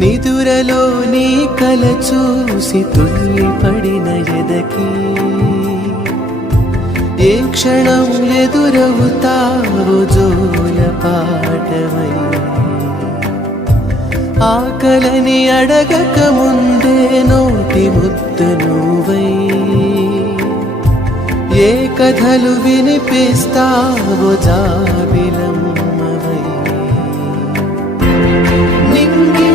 నిదురలో నీ కల చూసి తుల్లిపడిన ఎదకి ఏ క్షణం ఎదురవుతావు జోల పాటవై ఆకలని అడగక ముందే నోటి ముద్దు నువ్వై ఏ కథలు వినిపిస్తావో జాబిలమ్మవై నింగి